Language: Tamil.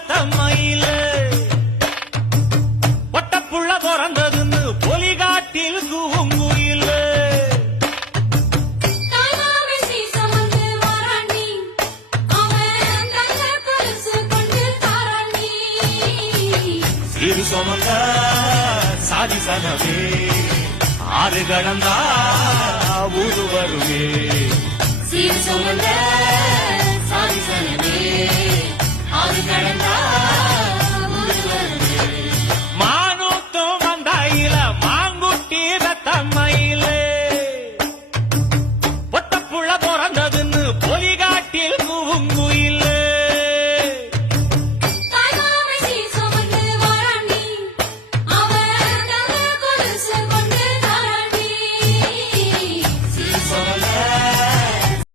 வளர்த்த மயில ஒட்டப்புள்ள பிறந்ததுன்னு பொலிகாட்டில் கூங்குயில சிறு சுமந்த சாதி சனவே ஆறு கடந்தா ஊரு வருவே சீர் சுமந்த